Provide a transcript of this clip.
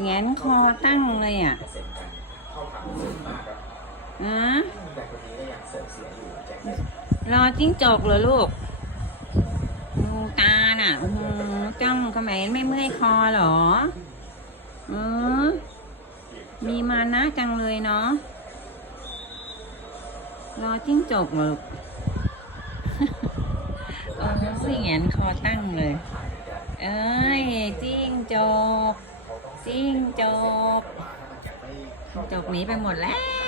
แงนคอตั้งเลยอ่ะรอจิ้งจกเหรอลูกดูตาน่ะจ้องเขมรไม่เมื่อยคอเหรอมีมานะจังเลยเนาะรอจิ้งจกเหรอสิแงนคอตั้งเลยเอ้ยจิ้งจกหนีไปหมดแล้ว